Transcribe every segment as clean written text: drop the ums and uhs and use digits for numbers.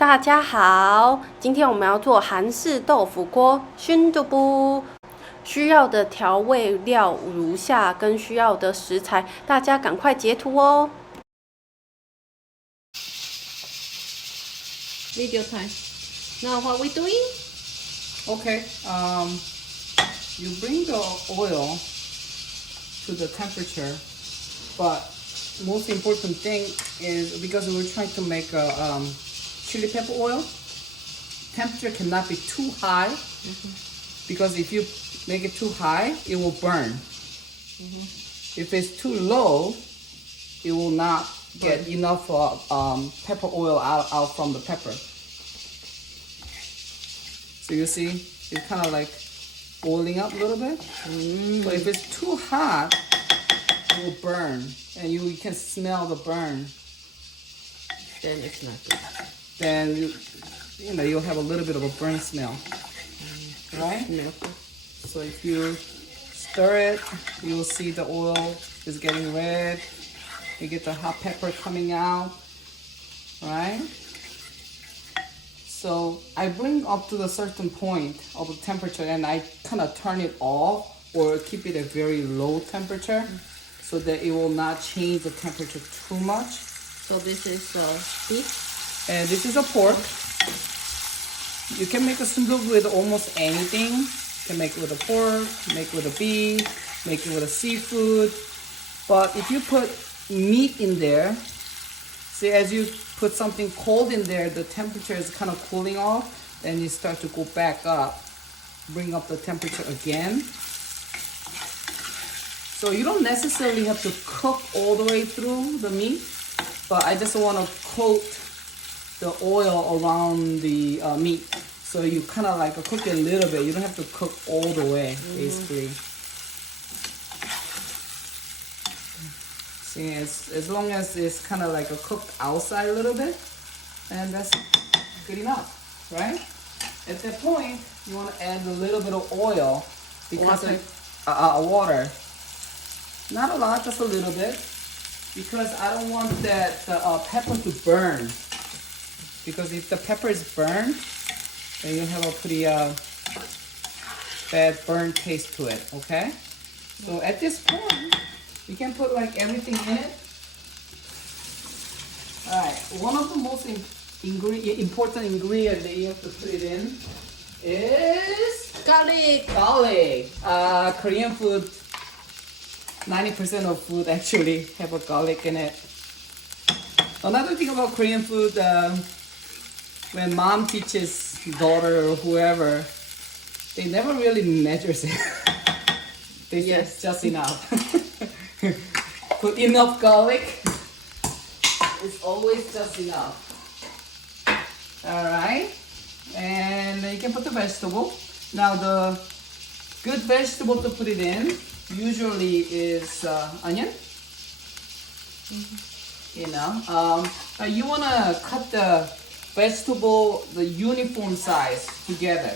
大家好，今天我们要做韩式豆腐锅，熏豆腐。需要的调味料如下，跟需要的食材，大家赶快截图哦。Video time. Now what we doing? Okay. You bring the oil to the temperature, but most important thing is because we're trying to make a chili pepper oil. Temperature cannot be too high because if you make it too high, it will burn. If it's too low, it will not get enough pepper oil out from the pepper. So you see, it's kind of like boiling up a little bit. But if it's too hot, it will burn, and you can smell the burn. Then it's not good. Then you'll have a little bit of a burn smell, right? So if you stir it, you'll see the oil is getting red. You get the hot pepper coming out, right? So I bring up to a certain point of the temperature and I kind of turn it off or keep it at very low temperature so that it will not change the temperature too much. So this is beef? And this is a pork. You can make a sundubu with almost anything. You can make it with a pork, make it with a beef, make it with a seafood. But if you put meat in there, see, as you put something cold in there, the temperature is kind of cooling off, then you start to go back up, bring up the temperature again. So you don't necessarily have to cook all the way through the meat, but I just want to coat the oil around the meat. So you kind of like cook it a little bit. You don't have to cook all the way, basically. See, as long as it's kind of like cooked outside a little bit, and that's good enough, right? At that point, you want to add a little bit of oil because water. Not a lot, just a little bit, because I don't want that pepper to burn. Because if the pepper is burned, then you have a pretty bad burn taste to it. Okay. So at this point, you can put like everything in it. Alright, one of the most important ingredients that you have to put it in is Garlic. garlic. Korean food, 90% of food actually have a garlic in it. Another thing about Korean food, when mom teaches daughter or whoever, they never really measures it. They say it's just enough. Put enough garlic. It's always just enough. Alright. And then you can put the vegetable. Now the good vegetable to put it in usually is onion. You want to cut the vegetable the uniform size together.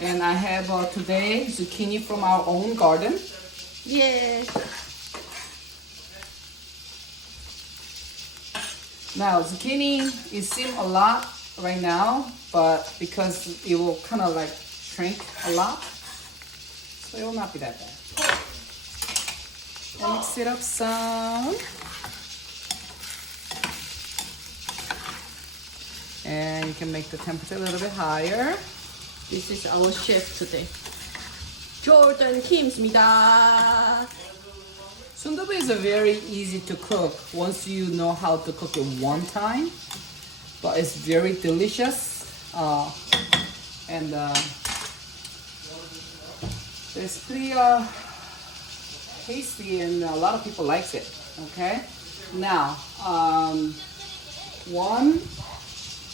And I have today zucchini from our own garden. Yes. Now zucchini, it seems a lot right now, but because it will kind of like shrink a lot, so it will not be that bad. And mix it up some. And you can make the temperature a little bit higher. This is our chef today. Jordan Kim입니다. Sundubu is very easy to cook once you know how to cook it one time, but it's very delicious, and it's pretty tasty, and a lot of people likes it. Okay, now one,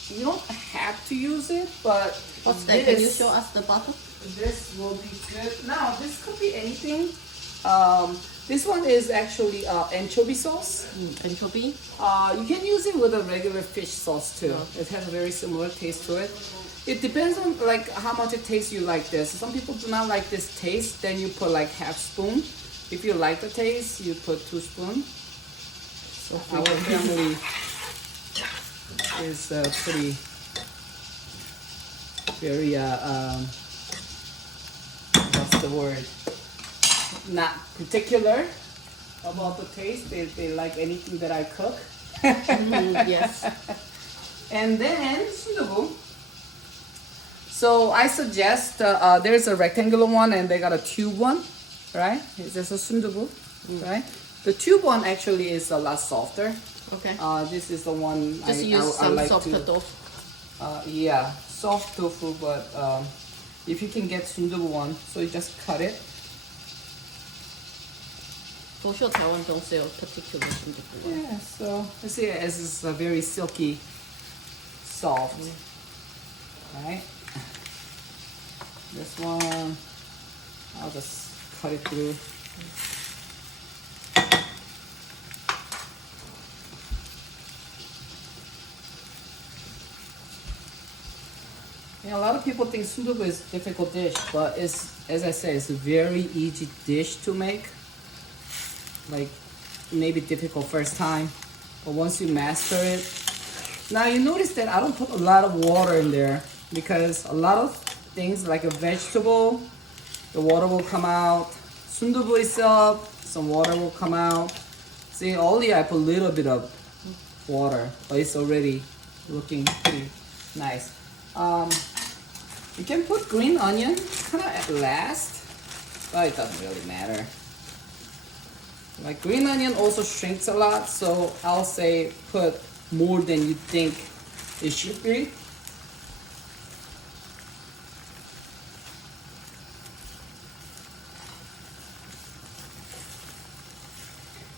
you don't have to use it, but What's that? Can you show us the bottle? this will be good. Now this could be anything. This one is actually anchovy sauce. Anchovy. You can use it with a regular fish sauce too. It has a very similar taste to it. It depends on like how much it tastes you like this. Some people do not like this taste, then you put like half spoon. If you like the taste, you put 2 spoons. So our family is pretty very what's the word? Not particular about the taste. They like anything that I cook. Yes. And then sundubu. So I suggest there's a rectangular one and they got a tube one, right? There's a sundubu, right? The tube one actually is a lot softer. Okay. This is the one Just use I some like softer to. tofu. Yeah, soft tofu, but if you can get sundubu one, so you just cut it. For sure, Taiwan don't sell particular sundubu. Yeah, so you see it's a very silky, soft, right? This one, I'll just cut it through. Yeah, a lot of people think sundubu is a difficult dish, but it's, as I said, it's a very easy dish to make. Like, maybe difficult first time, but once you master it. Now you notice that I don't put a lot of water in there because a lot of things like a vegetable, the water will come out. Sundubu itself, some water will come out. See, only I put a little bit of water, but it's already looking pretty nice. You can put green onion kind of at last, but it doesn't really matter. Like green onion also shrinks a lot, so I'll say put more than you think it should be.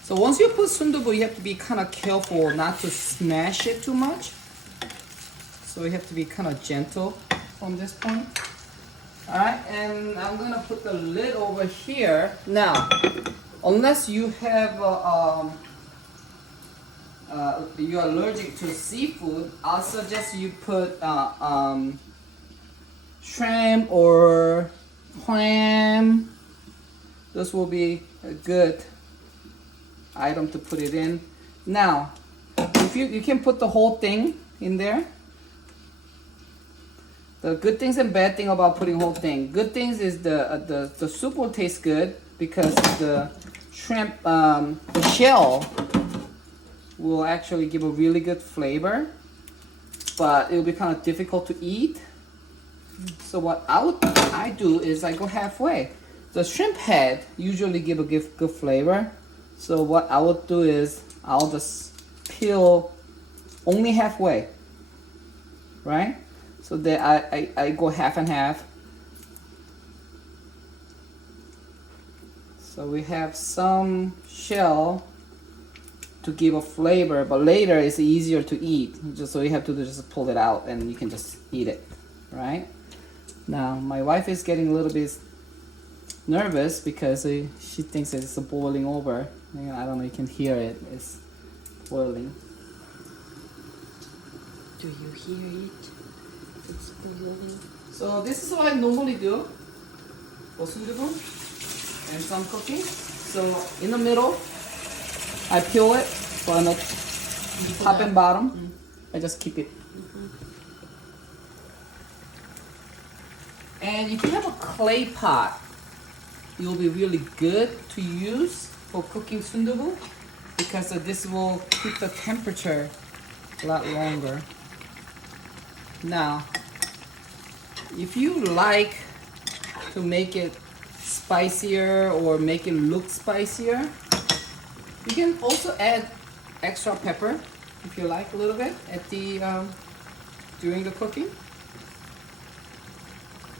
So once you put sundubu, you have to be kind of careful not to smash it too much. So you have to be kind of gentle from this point. Alright, and I'm gonna put the lid over here. Now, unless you have you're allergic to seafood, I'll suggest you put shrimp or clam. This will be a good item to put it in. Now, if you can put the whole thing in there. The good things and bad thing about putting whole thing. Good things is the soup will taste good because the shrimp, the shell will actually give a really good flavor, but it'll be kind of difficult to eat. So what I do is I go halfway. The shrimp head usually give a good flavor. So what I would do is I'll just peel only halfway, right? So that I go half and half. So we have some shell to give a flavor, but later it's easier to eat. Just so you have to just pull it out and you can just eat it, right? Now my wife is getting a little bit nervous because she thinks it's boiling over. I don't know, you can hear it. It's boiling. Do you hear it? It's boiling. So this is what I normally do for sundubu and some cooking. So in the middle, I peel it, so on the top and bottom, I just keep it. And if you have a clay pot, it will be really good to use for cooking sundubu because this will keep the temperature a lot longer. Now, if you like to make it spicier or make it look spicier, you can also add extra pepper if you like a little bit at the during the cooking.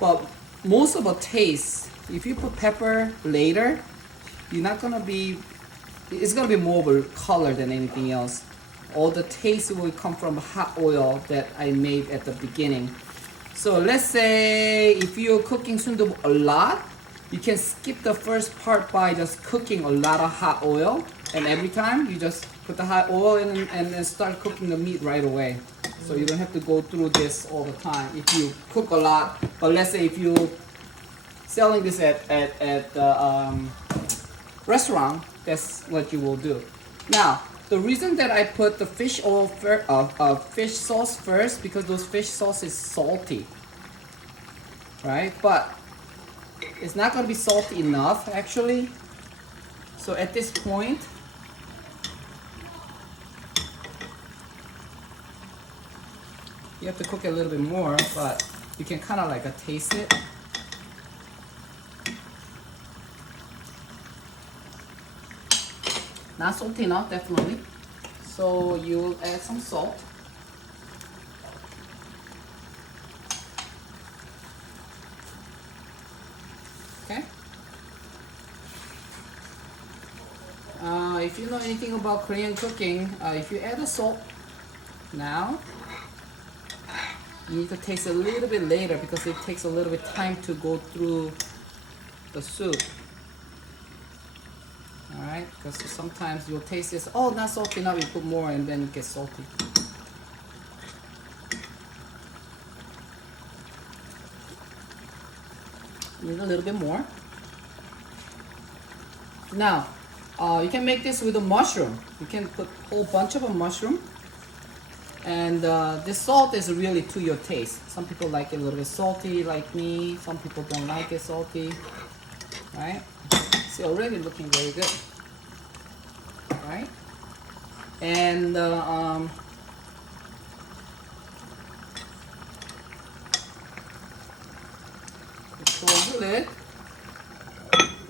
But most of the taste, if you put pepper later, you're not gonna be. It's gonna be more of a color than anything else. All the taste will come from hot oil that I made at the beginning. So let's say if you're cooking sundubu a lot, you can skip the first part by just cooking a lot of hot oil, and every time you just put the hot oil in and then start cooking the meat right away. So you don't have to go through this all the time if you cook a lot. But let's say if you're selling this at the restaurant, that's what you will do. Now, The reason that I put the fish oil fish sauce first because those fish sauce is salty, right? But it's not going to be salty enough actually. So at this point, you have to cook it a little bit more, but you can kind of like taste it. Not salty enough, definitely. So you'll add some salt. Okay. If you know anything about Korean cooking, if you add the salt now, you need to taste a little bit later because it takes a little bit time to go through the soup. Alright, because sometimes you'll taste this, oh, not salty enough, you put more and then it gets salty. Need a little bit more. Now, you can make this with a mushroom. You can put a whole bunch of a mushroom. And this salt is really to your taste. Some people like it a little bit salty, like me. Some people don't like it salty. Right? See, already looking very good. Right? And close the lid.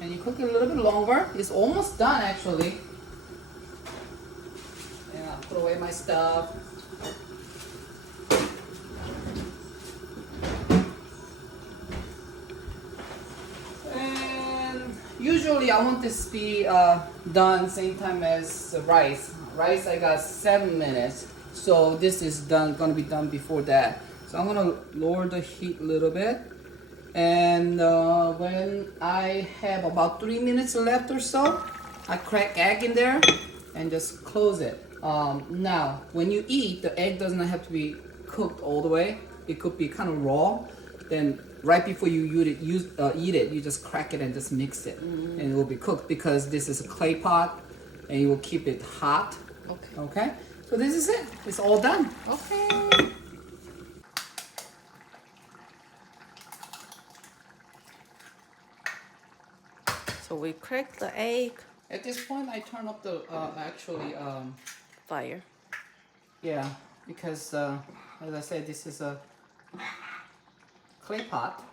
And you cook it a little bit longer. It's almost done actually. And I'll put away my stuff. Usually I want this to be done same time as the rice. Rice I got 7 minutes, so this is gonna be done before that. So I'm gonna lower the heat a little bit, and when I have about 3 minutes left or so, I crack egg in there and just close it. Now, when you eat, the egg doesn't have to be cooked all the way. It could be kind of raw. Then right before you eat it, you just crack it and just mix it, and it will be cooked because this is a clay pot, and you will keep it hot. Okay. Okay. So this is it. It's all done. Okay. So we crack the egg. At this point, I turn up the Fire. yeah, because as I said, this is a clay pot.